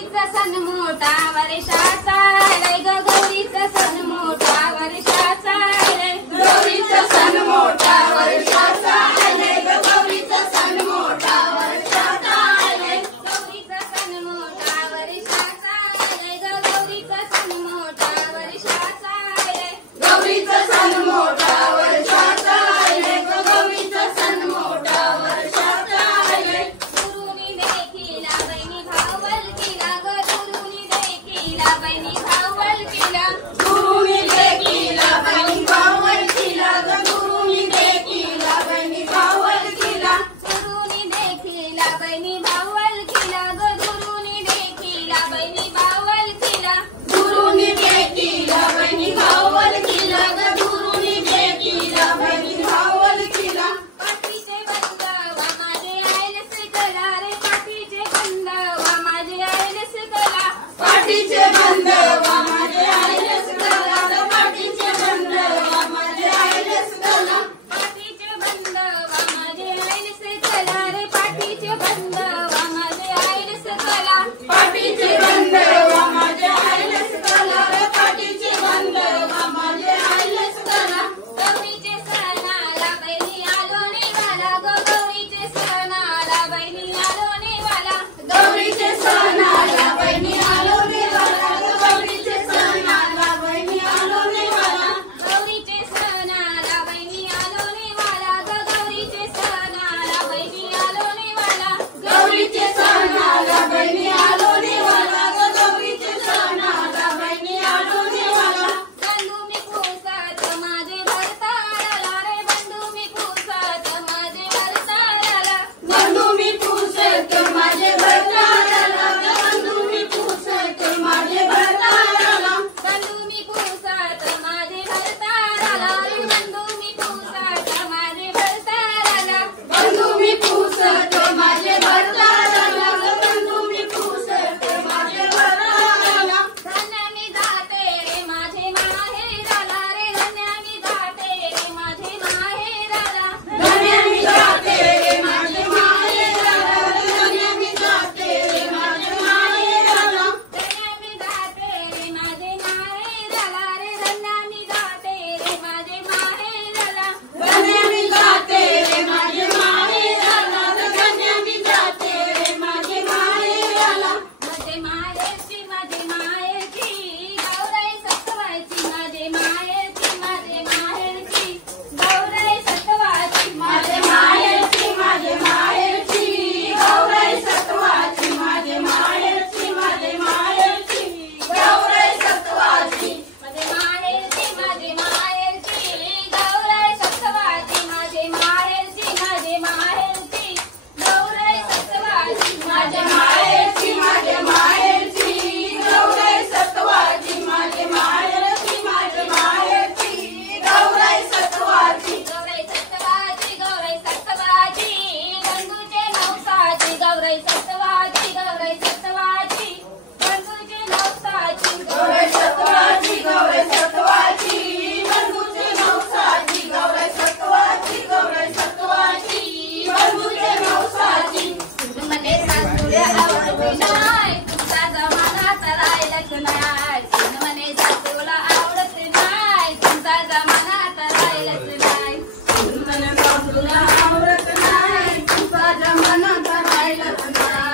गौरीचा सण मोठा वर्षाचा आलाय ग गौरीचा सण मोठा वर्षाचा आलाय गौरीचा सण मोठा वर्षाचा आलाय ग गौरीचा सण मोठा वर्षाचा आलाय गौरीचा सण मोठा वर्षाचा आलाय ग गौरीचा सण मोठा वर्षाचा आलाय गौरीचा सण मोठा वर्षाचा आलाय ग गौरीचा सण मोठा वर्षाचा आलाय गुरुनी देखीला बहिणी भावल केला ग गुरुनी देखीला बहिणी भावल केला गुरुनी देखीला बहिणी भावल केला ग गुरुनी देखीला बहिणी भावल केला गुरुनी देखीला बहिणी भावल केला ग गुरुनी देखीला बहिणी भावल केला गुरुनी देखीला बहिणी भावल केला ग गुरुनी देखीला बहिणी भावल केला पाठीचे बंद वा माझे आयलस कला रे पाठीचे बंद वा माझे आयलस कला पाठीचे बंद वा माझे आयलस कला ग पाठीचे बंद वा माझे आयलस कला पाठीचे बंद वा माझे आयलस कला रे पाठीचे बंद वा माझे आयलस कला पाठीचे बंद वा माझे आयलस कला ग पाठीचे बंद वा माझे आयलस कला गौरीचे सणाला बहिणी आलो नेवाला ग गौरीचे सणाला बहिणी आलो नेवाला गौरीचे सणाला बहिणी आलो देवाला ग गौरीचे सणाला बहिणी आलो देवाला गौरीचे सणाला बहिणी आलो नेवाला ग गौरीचे सणाला बहिणी आलो नेवाला गौरीचे सणाला बहिणी आलो देवाला ग गौरीचे सणाला बहिणी आलो देवाला बंधू मी खुसात माझे भरताळाला रे बंधू मी खुसात माझे भरताळाला बंधू मी पुसत माझे भरताळाला ग बंधू मी पुसत माझे भरताळाला बंधू मी खुसात माझे भरताळाला रे बंधू मी खुसात माझे भरताळाला बंधू मी पुसत माझे भरताळाला ग बंधू मी पुसत माझे भरताळाला धन्य मी जाते रे माझे माहेराला रे धन्य मी जाते रे माझे माहेराला धन्य मी जाते रे माझे माहेराला धन्य मी जाते रे माझे माहेराला धन्य मी जाते रे माझे माहेराला रे धन्य मी जाते रे माझे माहेराला धन्य मी जाते रे माझे माहेराला धन्य मी जाते रे माझे माहेराला माझे माहेरची माझे माहेरची गौराई सत्वाची माझे माहेरची माझे माहेरची गौराई सत्वाची माझे माहेरची माझे माहेरची गौराई सत्वाची माझे माहेरची माझे माहेरची गौराई सत्वाची माझे माहेरची माझे माहेरची गौराई सत्वाची माझे माहेरची माझे माहेरची गौराई सत्वाची माझे माहेरची माझे माहेरची गौराई सत्वाची माझे माहेरची माझे माहेरची गौराई सत्वाची गौराई सत्वाची गौराई सत्वाची बंधूचे नवसाची गौराई सत्वाची गौराई सत्वाची बंधूचे नवसाची गौराई सत्वाची गौराई सत्वाची बंधूचे नवसाची गौराई सत्वाची गौराई सत्वाची बंधूचे नवसाची मने सासूला आवडत नाही तुमचा जमाना राहिलाच नाही मने सासूला आवडत नाही तुमचा जमाना राहिलाच नाही मन सासूला आवडत नाही तुमचा जमाना राहिलाच नाही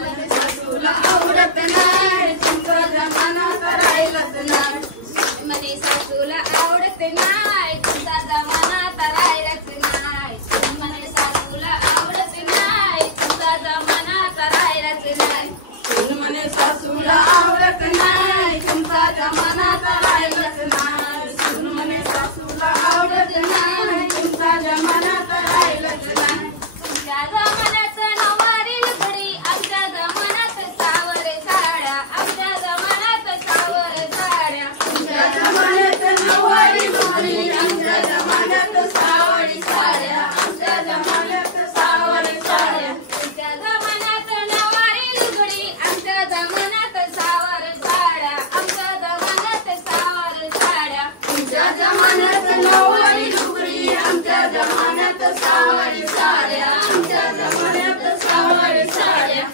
मन सासूला आवडत नाही तुमचा जमाना राहिलाच नाही मने सासूला आवडत नाही तुमचा जमाना राहिलाच नाही मने सासूला आवडत नाही तुमचा जमाना राहिलाच नाही मने सासूला आवडत नाही तुमचा जमाना राहिलाच नाही मने सासूला आवडत नाही तुमचा जमाना राहिलाच नाही तुमच्या जमान्यात नऊवारी लुगडी आमच्या जमान्यात सावर साड्या आमच्या जमान्यात सावर साड्या तुमच्या जमान्यात नऊवारी लुगडी आमच्या जमान्यात सावळी साड्या आमच्या जमान्यात सावळी साड्या तुमच्या जमान्यात नऊवारी लुगडी आमच्या जमान्यात सावर साड्या आमच्या जमान्यात सावर साड्या तुमच्या जमान्यात नऊवारी लुगडी आमच्या जमान्यात सावळी साड्या आमच्या जमान्यात सावळी साड्या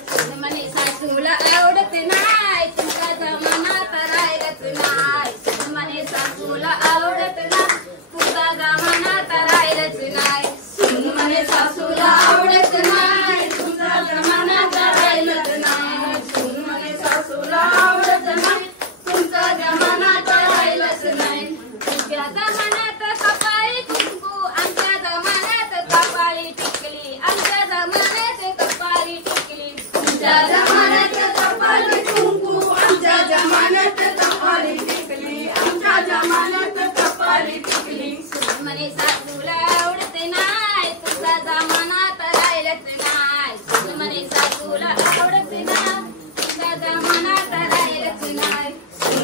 मने सासूला आवडत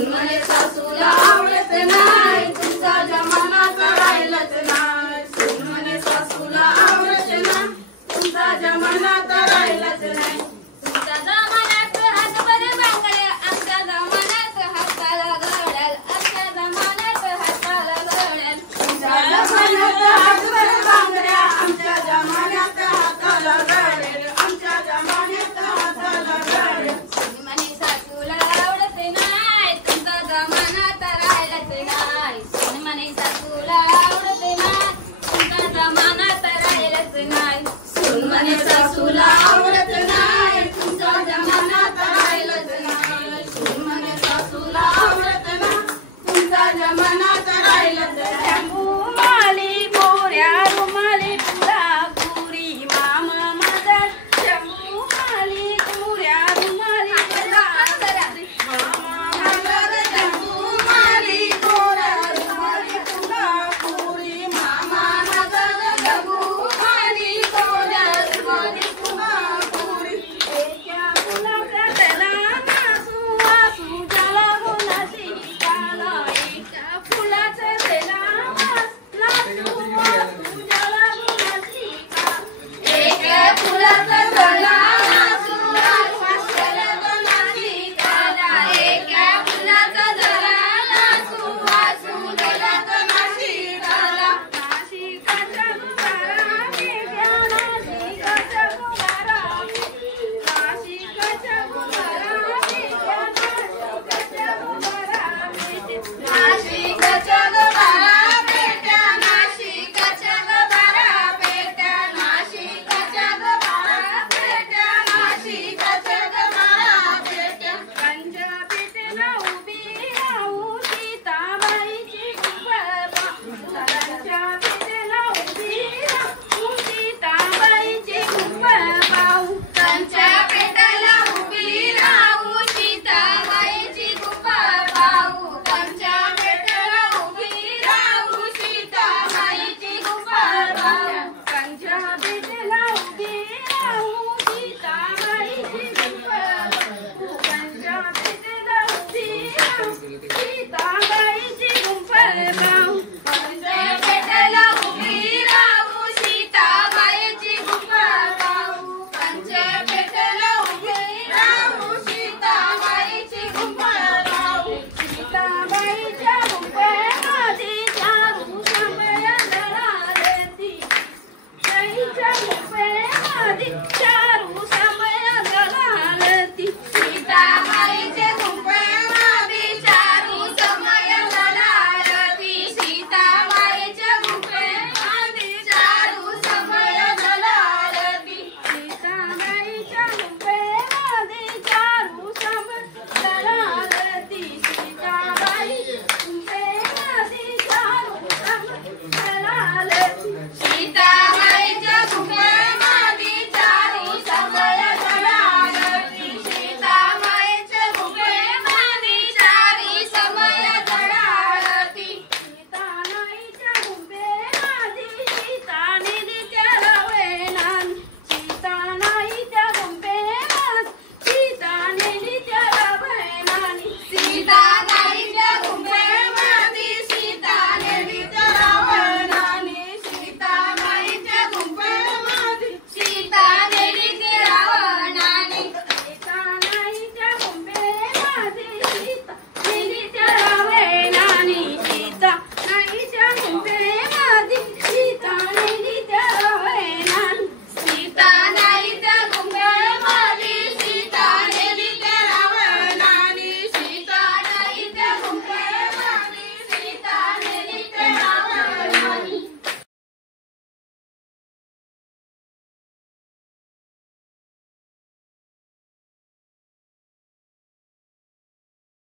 म्हणे सासूला आवडत नाही